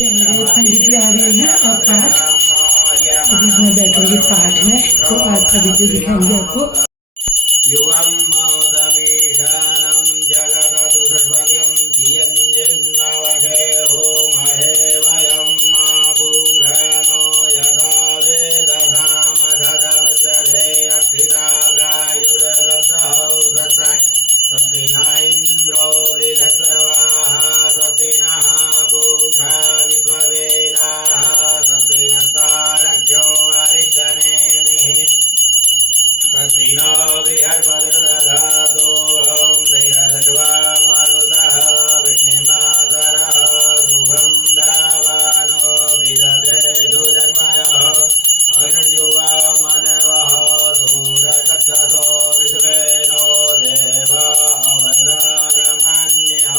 पंडित जी आ गए हैं और पाठ अभी मैं बैठूंगी पाठ में, तो आज का वीडियो दिखाएंगे आपको। युवं मोदमीशानं जगदतु सरस्वतीं धियञ्जन्नवके होमहे वयं मा पूषणो यदा वेदधामधदमदधे अक्षिता प्रायुर्दत्तौ दत्ताय स्वस्ति न इन्द्रो वृधस्रवाः स्वस्ति नः पूषा विश्ववेदाः स्वस्ति नस्तारक्षो अरिष्टनेमिः स्वस्ति नो विहर्पदृदधातु ॐ श्रीहर्षवा मरुतः विष्णुमातरः शुभं दावानो विदधे सुजन्मयः अनुजुवा मनवः सूरचक्षसो विश्वेनो देवा अवदागमन्यः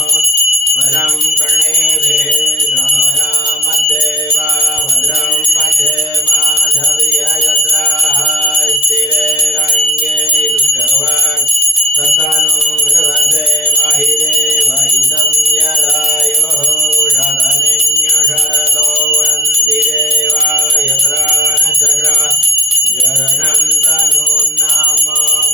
वरं कर्णेभिः शृणुयामद्देवा भद्रं पश्येमाधवीर्यजत्राः स्थिरैरङ्गे दुष्टवाक् तत्तनो विर्वसे महिदेवहितं यदायुः शतमिन्यशरतो वन्ति देवा यत्रा न चक्रा जरषन्तनून्नाम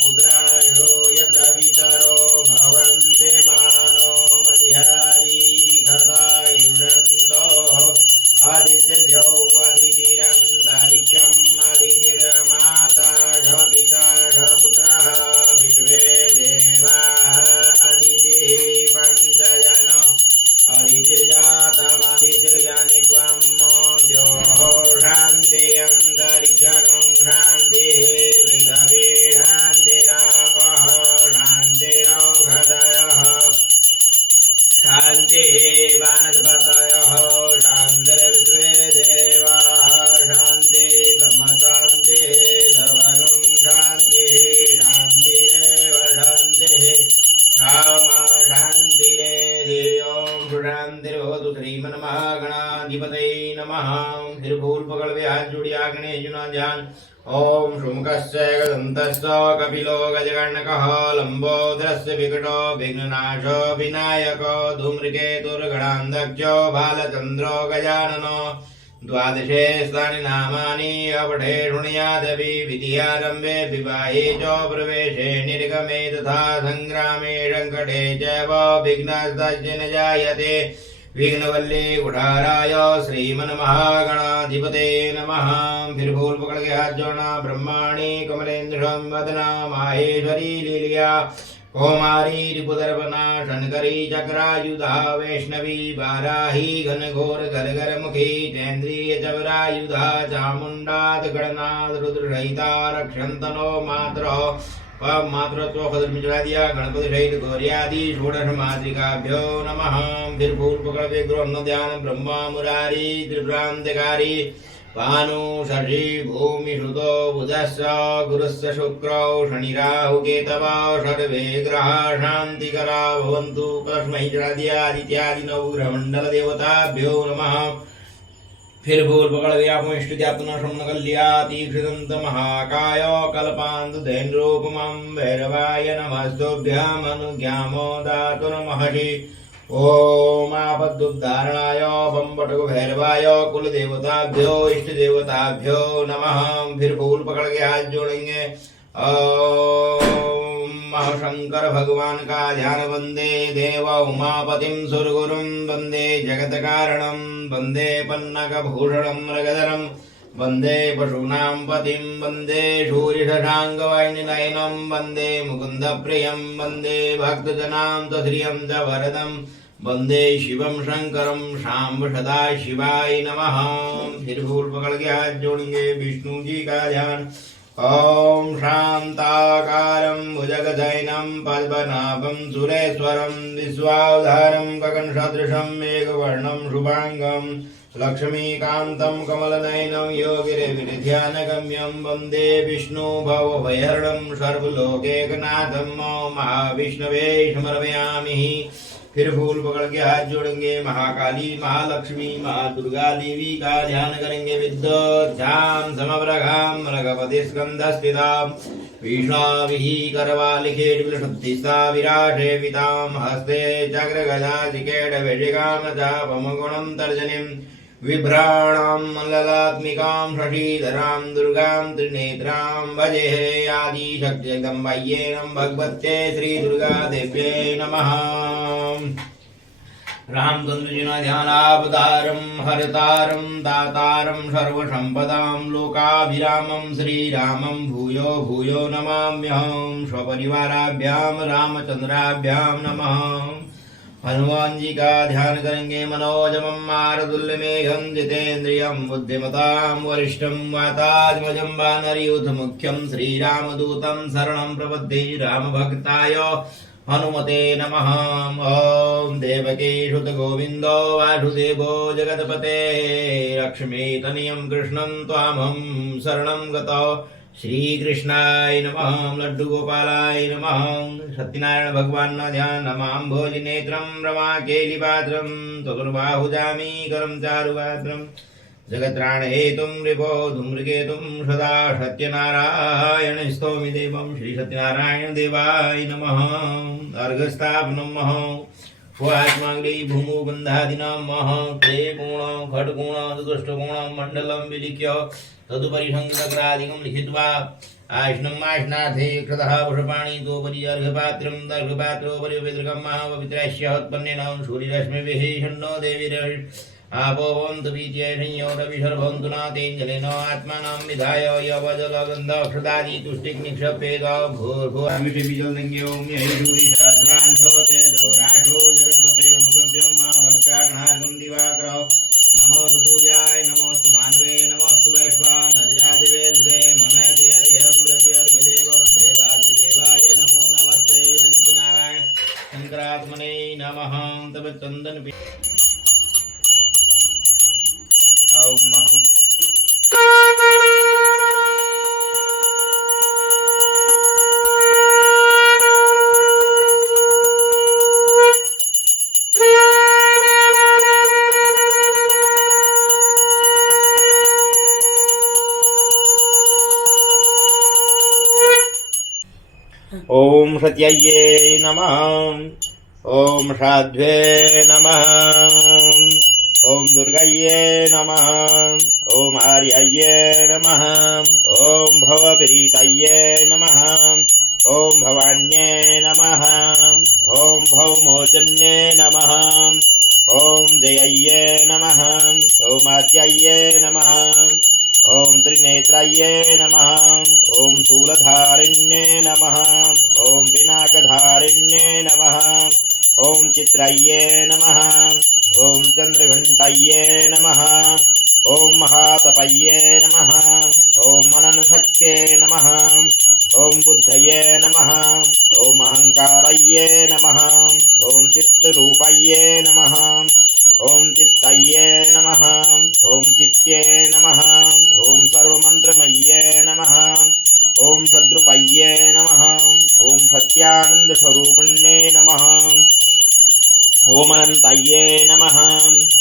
पुत्राशो यत्र पितरो भवन्ति मानो मध्यारीरिखतायुरन्तोः आदित्यभ्यो अदितिरन्तरिक्षम् अदितिर्माता पिता पुत्रः विश्वे देवाः अदितिः पञ्चजनो अदितिर्जातमदितिर्जनि त्वं मोद्योः शान्ति अन्तरिक्षं शान्तिः पृथिवी शान्तिरापः शान्तिरौषधयः शान्तिः वनस्पतयः शान्तिर्विश्वे देवाः शान्तिः ब्रह्मशान्तिः सर्वगं शान्तिः शान्तिरेव शान्तिः क्षमा शान्तिरेधि ॐ शान्तिर्भवतु श्रीमन्महागणाधिपतये नमः। फिर फूल पकड़ के हाथ जोड़ी आग्ने जुना ध्यान। ओम शुम्कस्य गदन्तस्य कपिलो गजगर्णकः लम्बोदरस्य विकटो विघ्ननाशो विनायको धूम्रकेतुर्गणान्धक्षो बालचन्द्रो गजाननो द्वादशे स्थानि नामानि अपठे शृणुयादपि विधियारम्भे विवाहे च प्रवेशे निर्गमे तथा सङ्ग्रामे सङ्कटे चैव विघ्नस्तस्य न जायते। विघ्नवल्ली कुठाराय श्रीमन्महागणाधिपते नमः। फिर फूल पकड़ के हाथ जोड़ना। ब्रह्माणी कमलेन्द्रं वदना माहेश्वरी लीलिया कौमारी रिपुदर्पणा शनकरी चक्रायुधा वैष्णवी वाराही घनघोर गरगर मुखी चैन्द्रिय चवरायुधा चामुण्डात् गणनाथ रुद्रसहिता रक्षन्तनो मातरो मातृत्व खदर्मी चढ़ा दिया। गणपति सहित गौरियादि षोडश मातृकाभ्यो नमः। फिर फूल पकड़ के गृह ध्यान। ब्रह्मा मुरारी त्रिपुरांतकारी भानु शशि भूमि श्रुतो बुधस्य गुरुस्य शुक्रौ शनि राहु केतवः सर्वे ग्रहाः शान्तिकरा भवन्तु। कस्मै चढ़ा दिया। आदित्यादि नवग्रह मंडल देवताभ्यो नमः। फिर फूल पकड़ गया पुष्टुत्यात्मन श्रमण कल्या तीक्षिदंत महाकाय कल्पांतु दैन रूपमं भैरवाय नमस्तुभ्यं अनुज्ञामो दातु महर्षि। ओम आपदुद्धारणाय बंबटक भैरवाय कुल देवताभ्यो इष्ट देवताभ्यो नमः। फिर फूल पकड़ के हाथ जोड़ेंगे। ओम महाशंकर भगवान का ध्यान। वंदे देव उमापतिं सुरगुरुं वंदे जगत कारणं वंदे पन्नकभूषणं मृगधरं वंदे पशूनां पतिं वंदे शूरिशशाङ्गवाहिनीनयनं वंदे मुकुन्दप्रियं वंदे भक्तजनां तश्रियं च वरदं वंदे शिवं शंकरं शाम्ब सदा शिवाय नमः। फिर फूल पकड़ के हाथ जोड़ेंगे। विष्णु जी का ध्यान। ओम शांताकारं भुजगशयनं पद्मनाभं सुरेश्वरं विश्वावतारं गगनसदृशं मेघवर्णं शुभांगं लक्ष्मीकान्तं कमलनयनं योगिभिर्ध्यानगम्यं वन्दे विष्णु भवभयहरणं सर्वलोकैकनाथं महाविष्णवे समर्पयामि। फिर फूल पकड़ के हाथ जोड़ेंगे। महाकाली, महालक्ष्मी, महादुर्गा देवी का ध्यान करेंगे। विद्योध्याम समव्रगाम रघपति स्कंधस्थिताम विष्णाभिः करवालिखेटविलशुद्धिस्ता विराटे पिताम हस्ते चक्रगदा चिकेटवेशिकां चापमगुणं तर्जनीं विभ्राणां मल्ललात्मिकां शशिधरां दुर्गां त्रिनेत्रां भजे आदिशक्तिजगदम्बायै नमः। भगवत्यै श्रीदुर्गादेव्यै नमः। रामचंद्रजिना ध्यानावतारं हरतारं दातारं सर्वसंपदां लोकाभिरामं श्रीरामं भूयो भूयो नमाम्यहं। स्वपरिवाराभ्यां रामचंद्राभ्यां नमः। हनुमान जी का ध्यान करेंगे। मनोजमं मारुतुल्यमेघं जितेन्द्रियं बुद्धिमतां वरिष्ठं वातात्मजं वानरयूथ मुख्यं श्रीरामदूतं शरणं प्रपद्ये। रामभक्ताय हनुमते नमः। ओम देवकी सुत गोविंदो वासुदेवो जगतपते लक्ष्मीतनयं कृष्णं त्वामहं शरणं गतो। श्री कृष्णाय नमः। लड्डू गोपालाय नमः। सत्यनारायण भगवान ध्यान नमां भोजि नेत्रं रमा केलिपात्रं चतुर्बाहुजामी करं चारुपात्रं जगत्राण हेतुं रिपो धूम्रकेतुं सदा सत्यनारायण स्तौमि देवं। श्री सत्यनारायण देवाय नमः। अर्घस्थापनमः स्वात्मांगली भूमो गंधादिना मह ते गुण खड्गुण चतुष्टगुण मंडलं विलिख्य तदुपरि संग्रहादिकं लिखित्वा आश्नमाश्नाथे कृतः पुष्पाणि तोपरि अर्घपात्रं दर्घपात्रोपरि पवित्रकं महापवित्रस्य उत्पन्नेन सूर्यरश्मिभिः षण्णो देवीर् आपोवन्तु बीत्यै संयोगविसर्भन्तु नातेञ्जलेन आत्मानं विधाय यवजलगन्धक्षदादि तुष्टिक्निक्षपेद भूर्भुवमिषिबिजललिङ्ग्यो म्यैषूरि सहस्रांशो तेजोराशो जगत्पते अनुगम्यं मा भक्तागणार्गं दिवाकर। नमो सूर्याय नमोस्तु भानुवे नमोस्तु वैश्वानर्यादिवेदे ममेति हरिहरं प्रत्यर्घदेव देवादिदेवाय नमो नमस्ते। नारायण शंकरात्मने नमः। तब चंदन ओम ओम सत्याये नमः। ओम साध्वे नमः। ओम दुर्गाये नमः। ओम आर्याये नमः। ओम भवप्रीताये नमः। ओम भवान्ये नमः। ओम भवमोचन्ये नमः। ओम जयाये नमः। ओम आद्याये नमः। ओम त्रिनेत्राये नमः। ओम शूलधारिण्ये नमः। ओम पिनाकधारिण्ये नमः। ओम चित्राये नमः। ओम चंद्रघंटाये नमः। ओम महातपये नमः। ओम मननशक्ते नमः। ओम बुद्धये नमः। ओम अहंकारये नमः। ओम चित्तरूपाये नमः। ओम चित्तये नमः। ओम चित्ते नमः। ओम सर्वमंत्रमये नमः। ओम सद्रुपये नमः। ओम सत्यानंद स्वरूपिण्ये नमः। ओम अनंताये नमः।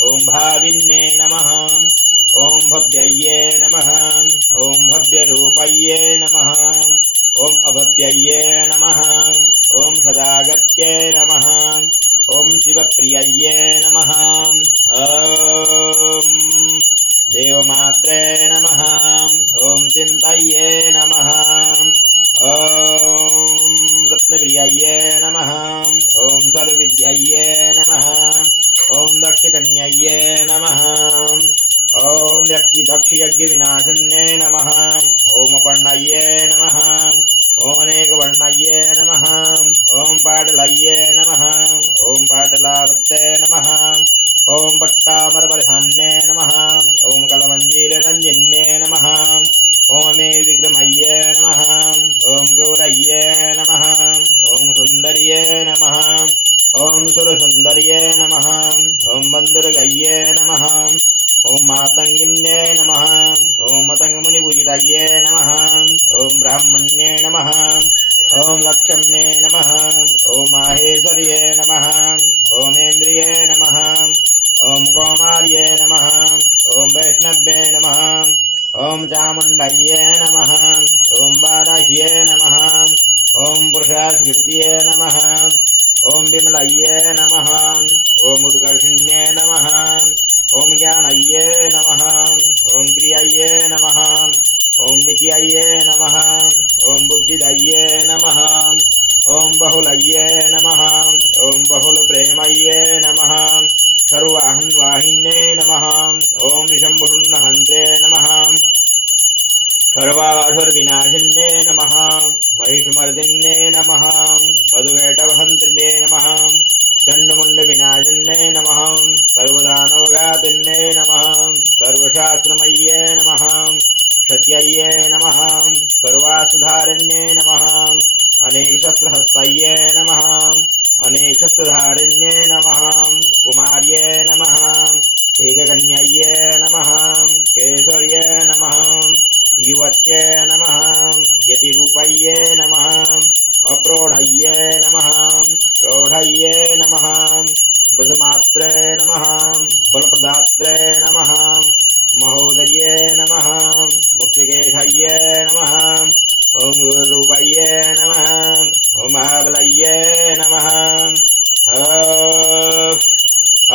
ओम भाविन्ये नमः। ओम भव्यये नमः। ओम भव्यरूपये नमः। ओम अभव्यये नमः। ओम सदागत्ये नमः। ओम शिवप्रियये नमः। ओम देवमात्रे नमः। ओम चिन्तये नमः। ओम रत्नप्रियये नमः। ओम सर्वविद्यये नमः। ओम दक्षकन्यये नमः। ओम दक्षयज्ञविनाशन्ये नमः। ओम पर्णये नमः। ओम अनेकवर्णये नमः। ओम पाटलये नमः। ओम पाटलावत्ते नमः। ओम पट्टामरपरिधान्ये नमः। ओम कलमञ्जीररञ्जिन्ये नमः। ओम मे विक्रमये नमः। ओम क्रूरये नमः। ओम सुन्दर्ये नमः। ओम सुरसुन्दर्ये नमः। ओम बन्धुर्गये नमः। ओम मातंगिन्ये नमः। ओम मतंगमुनिपूजिताये नमः। ओम ब्राह्मण्ये नमः। ओम लक्ष्म्ये नमः। ओम माहेश्वर्ये नमः। ओम खण्डये नमः ॐ वाराह्ये नमः ॐ पुरुषाश्रिपतये नमः ॐ विमलये नमः ॐ उत्कर्षण्ये नमः ॐ ज्ञानये नमः ॐ क्रियाये नमः ॐ नित्याये नमः ॐ बुद्धिदये नमः ॐ बहुलये नमः ॐ बहुलप्रेमये नमः सर्वाहन्वाहिन्ये नमः ॐ शम्भुषुण्णहन्त्रे नमः सर्वासुरविनाशिन्ये नमः महिषमर्दिन्ये नमः मधुवेटवहन्त्रिणे नमः चण्डमुण्डविनाशिन्ये नमः सर्वदानवघातिन्ये नमः सर्वशास्त्रमय्ये नमः सत्यये नमः सर्वासुधारण्ये नमः अनेकशस्त्रहस्तये नमः अनेकशस्त्रधारिण्ये नमः कुमार्ये नमः एककन्यये नमः केसर्ये नमः युवत्ये नमः यतिरूपये नमः अप्रौढये नमः प्रौढये नमः वृद्धमात्रे नमः बलप्रदात्रे नमः महोदर्ये नमः मुक्तिकेशये नमः ॐ गुरुरूपये नमः ॐ महाबलये नमः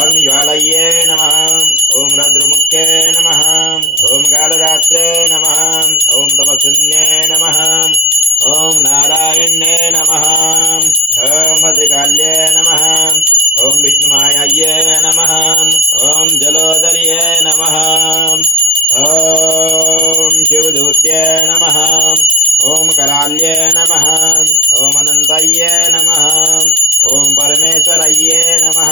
अग्निज्वालये नमः ॐ रुद्रमुखे नमः ॐ कालरात्रे नमः ॐ तपस्विन्ये नमः ॐ नारायण्ये नमः ॐ भद्रकाल्ये नमः ॐ विष्णुमायाये नमः ॐ जलोदर्ये नमः ॐ शिवदूत्ये नमः ॐ कराल्ये नमः ॐ अनन्तये नमः ॐ परमेश्वरये नमः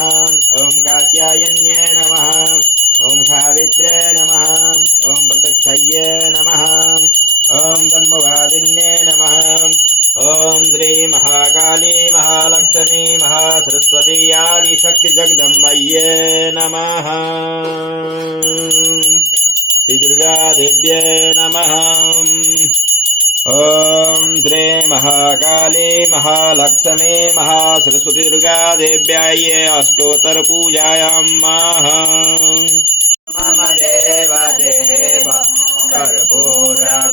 ॐ कात्यायन्ये नमः ॐ सावित्रे नमः ॐ प्रत्यक्षये नमः ॐ ब्रह्मवादिन्ये नमः ॐ श्री महाकाली महालक्ष्मी महासरस्वती आदिशक्तिजगदम्बये नमः श्री दुर्गा देव्ये नमः ॐ श्री महाकाली महालक्ष्मी महासरस्वती दुर्गा देव्यायै अष्टोत्तर पूजायां मम देव देव कर्पूरगौरं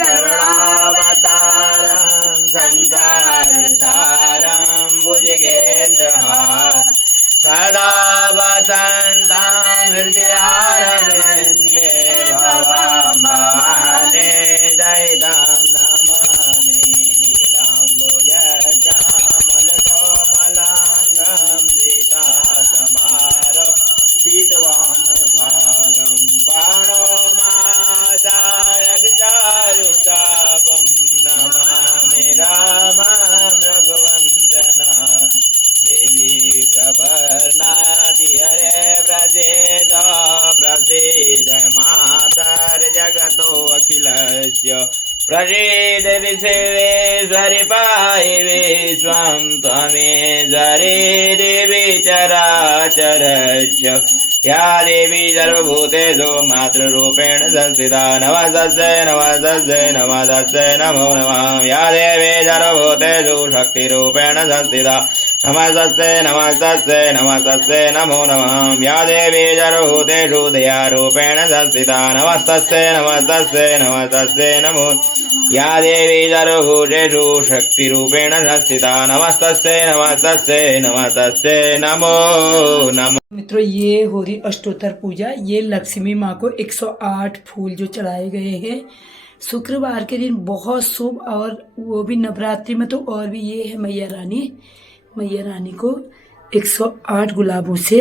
करुणावतारं संसारसारं भुजगेन्द्रहारं सदा वसन्तं हृदयारविन्दे भवामहे दयितं नमामि नीलाम्बुजश्यामलकोमलाङ्गं सीतासमारं शीतवामभागं बाणो मातायगचारुतापं नमामि रामं रघुवन्दना देवी प्रपन्नाति हरे व्रजेद प्रसीद मातर्जगतो अखिलस्य प्रसीद विश्वेश्वरि पाहि विश्वं त्वमेश्वरी देवी चराचरस्य या देवी सर्वभूतेषु मातृरूपेण संस्थिता नमस्तस्यै नमस्तस्यै नमस्तस्यै नमो नमः या देवी सर्वभूतेषु शक्तिरूपेण संस्थिता नमस्तस्यै नमस्तस्यै नमस्तस्यै नमो नमः या देवी सर्वभूतेषु दयारूपेण संस्थिता नमस्तस्यै नमस्तस्यै नमस्तस्यै नमो या देवी सर्वभूतेषु शक्तिरूपेण संस्थिता नमस्तस्यै नमस्तस्यै नमस्तस्यै नमो नमः। मित्रों ये हो रही अष्टोत्तर पूजा। ये लक्ष्मी माँ को 108 फूल जो चढ़ाए गए हैं शुक्रवार के दिन, बहुत शुभ। और वो भी नवरात्रि में तो और भी। ये है मैया रानी को 108 गुलाबों से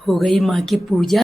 हो गई माँ की पूजा।